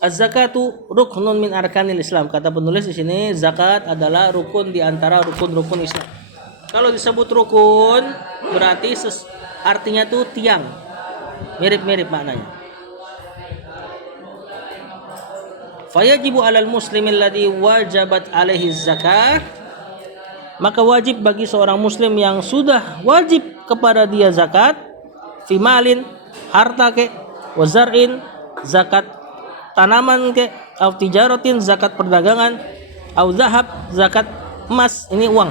Az-zakatu ruknun min arkanil Islam. Kata penulis di sini, zakat adalah rukun di antara rukun-rukun Islam. Kalau disebut rukun berarti artinya tuh tiang. Mirip-mirip maknanya. Fayajibu 'alal muslimil ladzi wajabat 'alaihi zakah, maka wajib bagi seorang muslim yang sudah wajib kepada dia zakat, fi malin, harta ke, wa zar'in, zakat tanaman ke, au tijaratin, zakat perdagangan, au zahab, zakat emas, ini uang,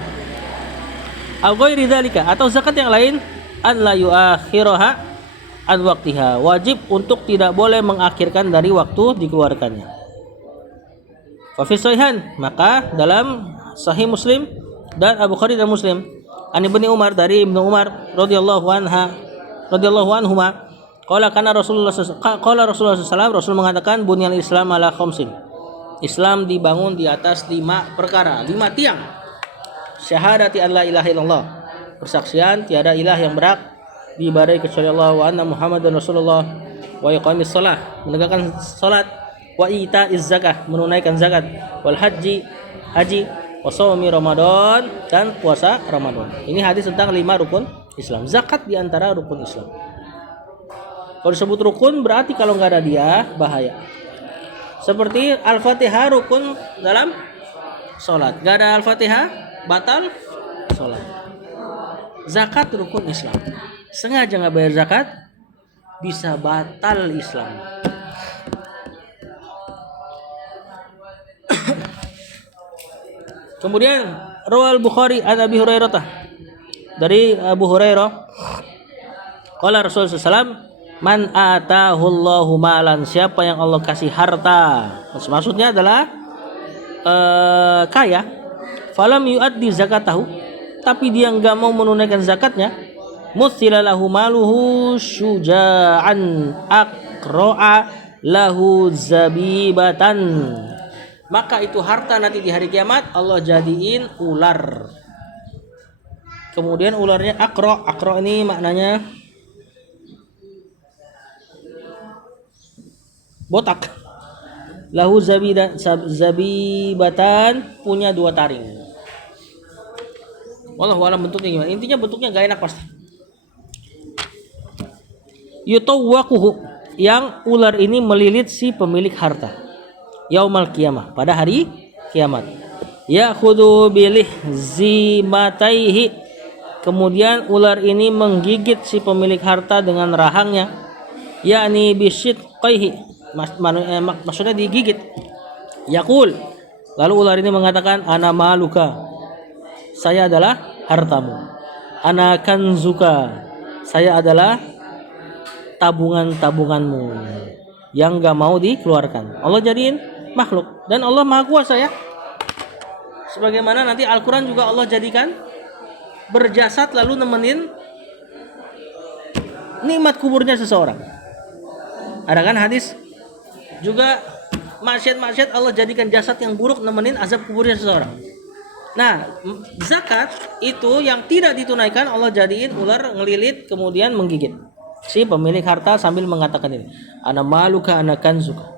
au ghairi dzalika, atau zakat yang lain, an la yuakhiraha an waqtiha, wajib untuk tidak boleh mengakhirkan dari waktu dikeluarkannya. Fa fi sahihan, maka dalam Sahih Muslim dan Abu Bukhari dan Muslim, an Ibnu Umar, dari Ibnu Umar radhiyallahu anhuma, qala Rasulullah SAW, Rasul mengatakan, bunyal Islam ala khamsin, Islam dibangun di atas 5 perkara, 5 tiang. Syahadati an la ilaha illallah, persaksian tiada ilah yang berhak diibadahi kecuali Allah, wa anna Muhammadan Rasulullah, wa iqamis shalah, menegakkan salat, wa itaiz zakah, menunaikan zakat, wal haji, wa shaumi Ramadan, dan puasa Ramadan. Ini hadis tentang 5 rukun Islam. Zakat di antara rukun Islam. Kalau disebut rukun berarti kalau nggak ada dia bahaya. Seperti Al-Fatihah rukun dalam sholat. Nggak ada Al-Fatihah batal sholat. Zakat rukun Islam. Sengaja nggak bayar zakat bisa batal Islam. Kemudian Rawal Bukhari an Abi Hurairah, dari Abu Hurairah, qala Rasulullah SAW, man atahullahu malan, siapa yang Allah kasih harta, maksudnya adalah kaya, falam yuaddi zakatahu, tapi dia enggak mau menunaikan zakatnya, muthilalahu maluhu syuja'an aqra'a lahu zabibatan, maka itu harta nanti di hari kiamat Allah jadiin ular. Kemudian ularnya akro. Akro ini maknanya botak. Lahu zabibatan, punya 2 taring. Wallahu a'lam bentuknya gimana. Intinya bentuknya gak enak pasti. Yutawwaquhu, yang ular ini melilit si pemilik harta. Yaumal qiyamah, pada hari kiamat. Ya'khudhu bilih zimataihi, kemudian ular ini menggigit si pemilik harta dengan rahangnya. Yakni bisyidqaihi, maksudnya digigit. Yaqul, lalu ular ini mengatakan, ana maluka, saya adalah hartamu. Ana kanzuka, saya adalah tabungan-tabunganmu yang gak mau dikeluarkan. Allah jadiin makhluk, dan Allah maha kuasa ya. Sebagaimana nanti Al-Quran juga Allah jadikan berjasad lalu nemenin nikmat kuburnya seseorang. Ada kan hadis juga, maksiat-maksiat Allah jadikan jasad yang buruk nemenin azab kuburnya seseorang. Nah, zakat itu yang tidak ditunaikan Allah jadiin ular ngelilit kemudian menggigit si pemilik harta sambil mengatakan ini, ana maluka ana kanzuka.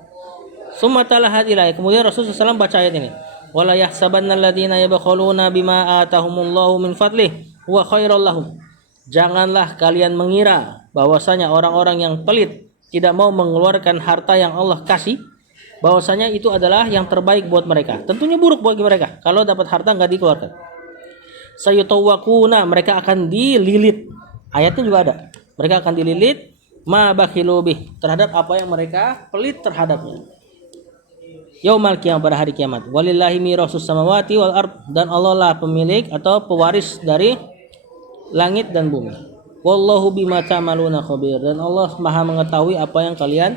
Summa talahat ilai, kemudian Rasulullah SAW baca ayat ini, wala yahsabanna alladziina yabkhuluna bima atahumullahu min fadlih huwa khairal lahum. Janganlah kalian mengira bahwasanya orang-orang yang pelit tidak mau mengeluarkan harta yang Allah kasih, bahwasanya itu adalah yang terbaik buat mereka. Tentunya buruk bagi mereka kalau dapat harta enggak dikeluarkan. Sayutawwaquna, mereka akan dililit. Ayatnya juga ada. Mereka akan dililit ma bakhilu bih, terhadap apa yang mereka pelit terhadapnya. Yaumal qiyamah, pada hari kiamat. Walillahi mirasus samawati wal ard, dan Allah lah pemilik atau pewaris dari langit dan bumi. Wallahu bima ta'maluna khabir, dan Allah Maha mengetahui apa yang kalian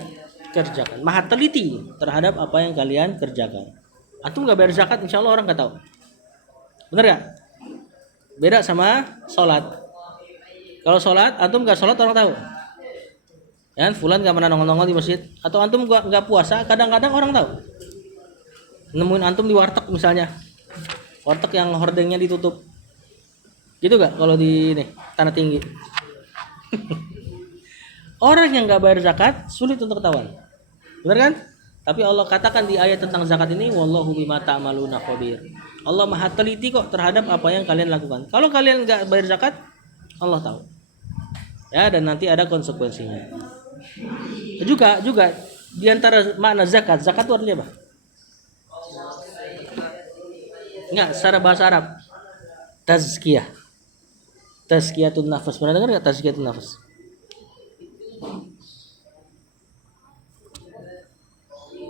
kerjakan. Maha teliti terhadap apa yang kalian kerjakan. Antum enggak bayar zakat, insyaallah orang enggak tahu. Benar enggak? Beda sama salat. Kalau sholat, antum gak sholat orang tahu. Ya, fulan gak pernah nongol-nongol di masjid. Atau antum gak puasa, kadang-kadang orang tahu. Nemuin antum di warteg misalnya. Warteg yang hordengnya ditutup. Gitu gak kalau di ini, Tanah Tinggi? Orang yang gak bayar zakat, sulit untuk ketahuan. Benar kan? Tapi Allah katakan di ayat tentang zakat ini, wallahu bima ta'maluna khabir. Allah maha teliti kok terhadap apa yang kalian lakukan. Kalau kalian gak bayar zakat, Allah tahu. Ya, dan nanti ada konsekuensinya. Juga di antara makna zakat itu artinya apa? Enggak, secara bahasa Arab. Tazkiyah. Tazkiyatun nafas. Pernah dengar enggak tazkiyatun nafas?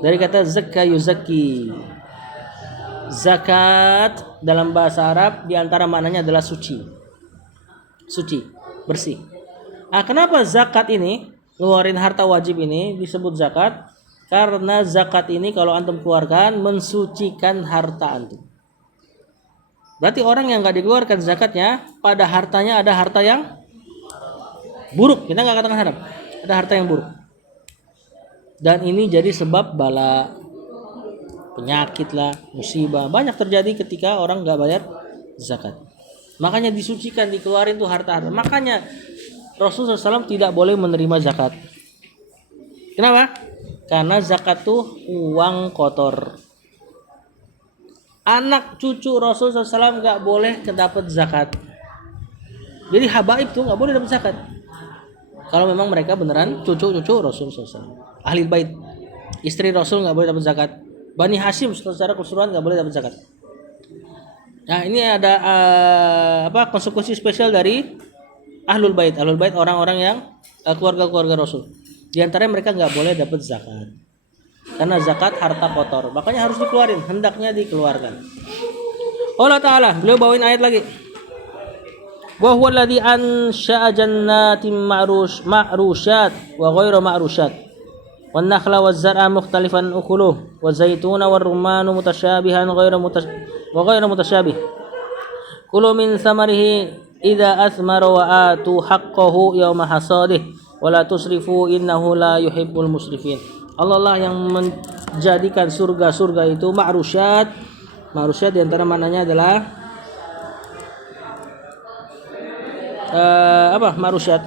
Dari kata zakka yuzakki. Zakat dalam bahasa Arab di antara maknanya adalah suci. Suci, bersih. Nah, kenapa zakat ini, ngeluarin harta wajib ini disebut zakat? Karena zakat ini kalau antum keluarkan mensucikan harta antum. Berarti orang yang nggak dikeluarkan zakatnya, pada hartanya ada harta yang buruk. Kita nggak katakan haram, ada harta yang buruk. Dan ini jadi sebab bala, penyakit lah, musibah banyak terjadi ketika orang nggak bayar zakat. Makanya disucikan, dikeluarin tuh harta-harta. Makanya Rasulullah SAW tidak boleh menerima zakat. Kenapa? Karena zakat tuh uang kotor. Anak cucu Rasulullah SAW nggak boleh dapat zakat. Jadi habaib tuh nggak boleh dapat zakat. Kalau memang mereka beneran cucu-cucu Rasulullah SAW. Ahli bait, istri Rasul nggak boleh dapat zakat. Bani Hashim secara keseluruhan nggak boleh dapat zakat. Nah, ini ada konsekuensi spesial dari Ahlul Bait. Ahlul Bait orang-orang yang keluarga-keluarga Rasul. Di antaranya mereka nggak boleh dapat zakat. Karena zakat harta kotor. Makanya harus dikeluarin, hendaknya dikeluarkan. Allah Ta'ala, beliau bawain ayat lagi. Wa huwa alladhi ansha'a jannatin ma'rusyat wa ghairu ma'rusyat. Wan nakhla waz zar'a mukhtalifan ukuluh wa zaituna war rumanu mutasyabihan wa ghairu mutasyabih. Kulu min samarihi idza athmara wa atu haqqahu yawma hasadih wa la tusrifu innahu la yuhibbul musrifin. Allah lah yang jadikan surga-surga itu ma'rusyat. Ma'rusyat di antara maknanya adalah apa ma'rusyat?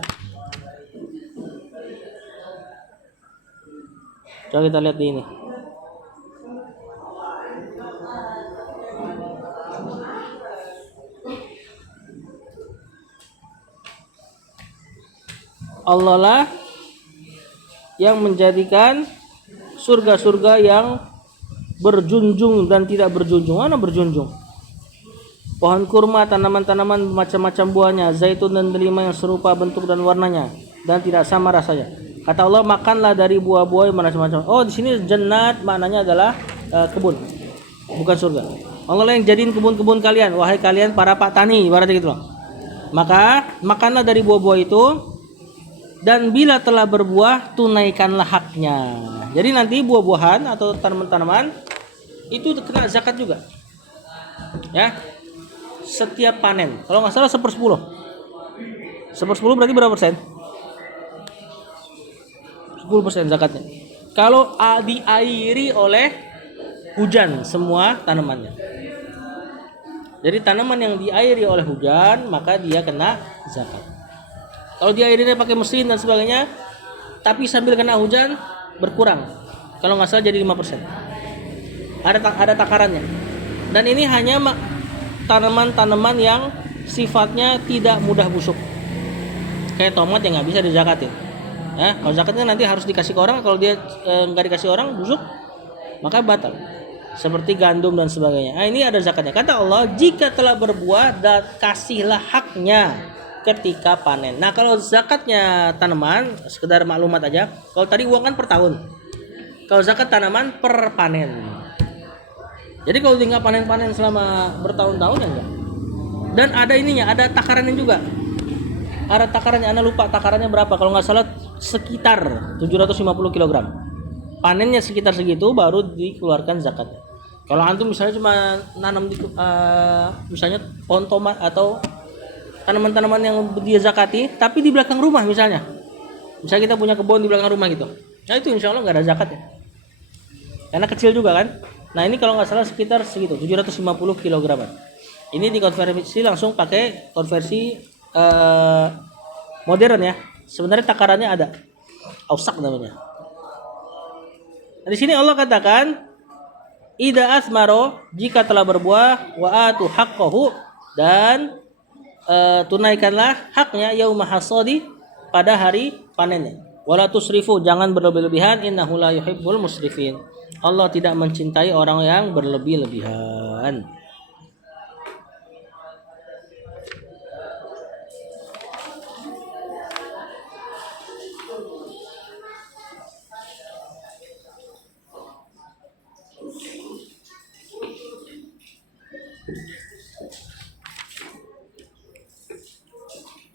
Coba kita lihat di ini. Allah lah yang menjadikan surga-surga yang berjunjung dan tidak berjunjung. Mana berjunjung? Pohon kurma, tanaman-tanaman macam-macam buahnya, zaitun dan delima yang serupa bentuk dan warnanya dan tidak sama rasanya. Kata Allah, makanlah dari buah-buah yang macam-macam. Oh, di sini jannat maknanya adalah kebun, bukan surga. Allah lah yang jadiin kebun-kebun kalian, wahai kalian para pak tani, ibaratnya gitu loh. Maka makanlah dari buah-buah itu, dan bila telah berbuah tunaikanlah haknya. Jadi nanti buah-buahan atau tanaman-tanaman itu kena zakat juga. Ya. Setiap panen. Kalau nggak salah 1/10. 1/10 berarti berapa persen? 10% zakatnya. Kalau diairi oleh hujan semua tanamannya. Jadi tanaman yang diairi oleh hujan maka dia kena zakat. Kalau diairinya pakai mesin dan sebagainya, tapi sambil kena hujan berkurang. Kalau nggak salah jadi 5%. Ada takarannya. Dan ini hanya tanaman-tanaman yang sifatnya tidak mudah busuk. Kayak tomat yang nggak bisa dizakatin. Ya, kalau zakatnya nanti harus dikasih ke orang. Kalau dia nggak dikasih orang busuk, maka batal. Seperti gandum dan sebagainya. Nah, ini ada zakatnya. Kata Allah, jika telah berbuah, dan kasihlah haknya ketika panen. Nah, kalau zakatnya tanaman, sekedar maklumat aja. Kalau tadi uang kan per tahun. Kalau zakat tanaman per panen. Jadi kalau tinggal panen-panen selama bertahun-tahun ya enggak. Dan ada ininya, ada takarannya juga. Ada takarannya, Anda lupa takarannya berapa. Kalau nggak salah sekitar 750 kg. Panennya sekitar segitu baru dikeluarkan zakatnya. Kalau antum misalnya cuma nanam di misalnya pohon tomat atau tanaman-tanaman yang dia zakati, tapi di belakang rumah misalnya. Misalnya kita punya kebun di belakang rumah gitu. Nah itu insya Allah nggak ada zakatnya. Karena kecil juga kan. Nah ini kalau nggak salah sekitar segitu 750 kg. Ini dikonversi langsung pakai konversi modern ya. Sebenarnya takarannya ada, ausak namanya. Nah, di sini Allah katakan, ida asmaro, jika telah berbuah, wa atu haqqahu, dan tunaikanlah haknya yauma hasadi, pada hari panennya. Wala tusrifu, jangan berlebih-lebihan, innahu la yuhibbul musrifin. Allah tidak mencintai orang yang berlebih-lebihan.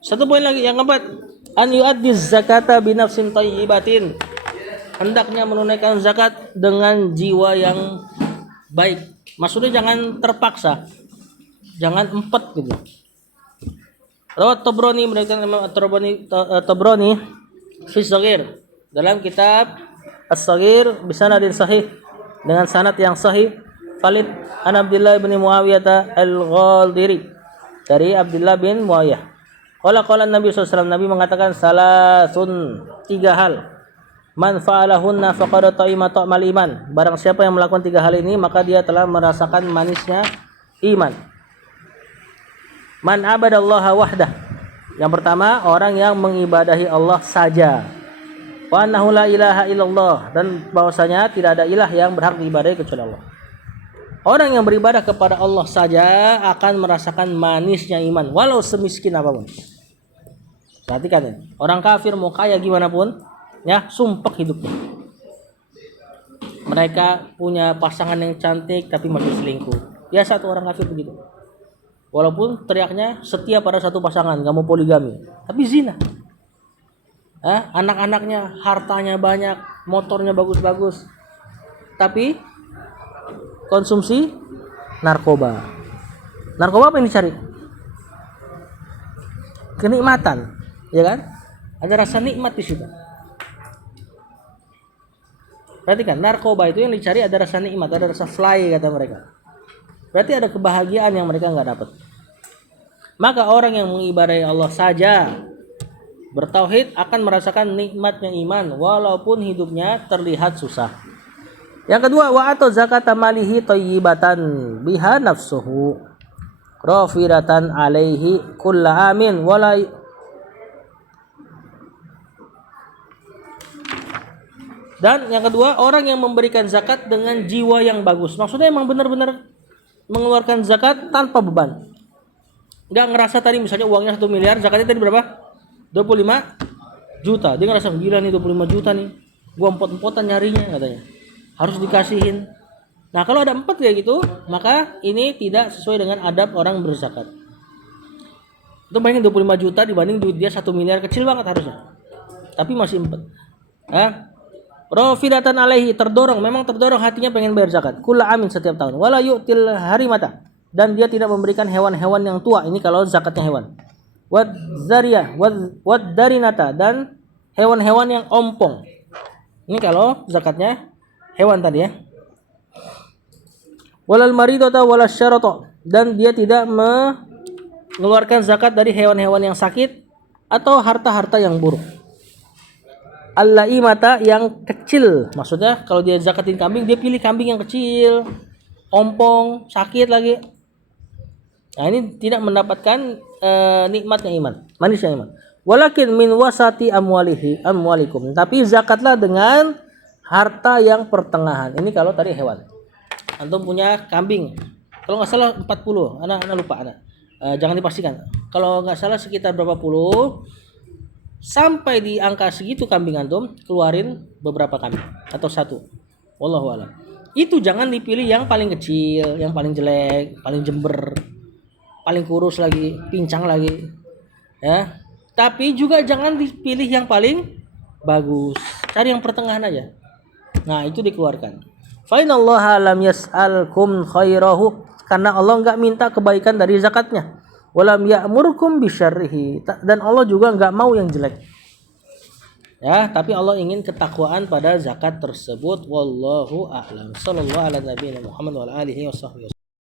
Satu poin lagi yang keempat, an yu'addiz zakata binafsin thayyibatin. Hendaknya menunaikan zakat dengan jiwa yang baik. Maksudnya jangan terpaksa. Jangan empet gitu. Rawat Tabrani, meriwayatkan Imam Tabrani fi Shaghir, dalam kitab As-Shaghir bisanadin sahih, dengan sanad yang sahih, valid, an Abdullah bin Muawiyah al-Ghaldiri, dari Abdullah bin Muawiyah. Qala Nabi SAW, Nabi mengatakan, salasun, 3 hal, man fa'alahunna faqad ta'ima ta'mal iman. Barang siapa yang melakukan 3 hal ini, maka dia telah merasakan manisnya iman. Man abadallaha wahdah. Yang pertama, orang yang mengibadahi Allah saja. Wa annahu la ilaha illallah, dan bahwasanya tidak ada ilah yang berhak diibadahi kecuali Allah. Orang yang beribadah kepada Allah saja akan merasakan manisnya iman, walau semiskin apapun. Perhatikan ya, orang kafir mau kaya gimana pun, ya sumpek hidupnya. Mereka punya pasangan yang cantik tapi masih selingkuh. Biasa tuh orang kafir begitu. Walaupun teriaknya setia pada satu pasangan, gak mau poligami, tapi zina. Anak-anaknya, hartanya banyak, motornya bagus-bagus, tapi konsumsi narkoba. Narkoba apa yang dicari? Kenikmatan, ya kan? Ada rasa nikmat di situ. Perhatikan, narkoba itu yang dicari ada rasa nikmat, ada rasa fly kata mereka. Berarti ada kebahagiaan yang mereka nggak dapat. Maka orang yang mengibadahi Allah saja bertauhid akan merasakan nikmatnya iman walaupun hidupnya terlihat susah. Yang kedua, wa atau zakat malihi thayyibatan biha nafsuhu rafiratan alaihi kulla amin wala. Dan yang kedua, orang yang memberikan zakat dengan jiwa yang bagus. Maksudnya emang benar-benar mengeluarkan zakat tanpa beban. Enggak ngerasa tadi misalnya uangnya 1 miliar, zakatnya tadi berapa? 25 juta. Dia ngerasa gila nih 25 juta nih. Gua empot-empotan nyarinya katanya. Harus dikasihin. Nah, kalau ada 4 kayak gitu, maka ini tidak sesuai dengan adab orang berzakat. Itu bayangin 25 juta dibanding duit dia 1 miliar, kecil banget harusnya. Tapi masih 4. Rafidatan alaihi, memang terdorong hatinya pengen bayar zakat. Kula amin setiap tahun. Wala yu'til harimata, dan dia tidak memberikan hewan-hewan yang tua. Ini kalau zakatnya hewan. Wad zariyah, wad darinata, dan hewan-hewan yang ompong. Ini kalau zakatnya hewan tadi ya. Walal maridata walal syarata, dan dia tidak mengeluarkan zakat dari hewan-hewan yang sakit atau harta-harta yang buruk. Al-laimata, yang kecil. Maksudnya kalau dia zakatin kambing, dia pilih kambing yang kecil, ompong, sakit lagi. Nah, ini tidak mendapatkan nikmatnya iman, manisnya iman. Walakin min wasati amwalikum. Tapi zakatlah dengan harta yang pertengahan. Ini kalau tadi hewan. Antum punya kambing. Kalau nggak salah 40, anak lupa anak. Jangan dipastikan. Kalau nggak salah sekitar berapa puluh. Sampai di angka segitu kambing antum, keluarin beberapa kambing atau satu. Wallahu a'lam. Itu jangan dipilih yang paling kecil, yang paling jelek, paling jember, paling kurus lagi, pincang lagi. Ya. Tapi juga jangan dipilih yang paling bagus. Cari yang pertengahan aja. Nah, itu dikeluarkan. Fa inallaha lam yas'alkum khairahu, karena Allah enggak minta kebaikan dari zakatnya. Walam ya'murkum bisyarrihi, dan Allah juga enggak mau yang jelek. Ya, tapi Allah ingin ketakwaan pada zakat tersebut. Wallahu a'lam. Sallallahu ala nabiyina Muhammad wa ala alihi wasallam.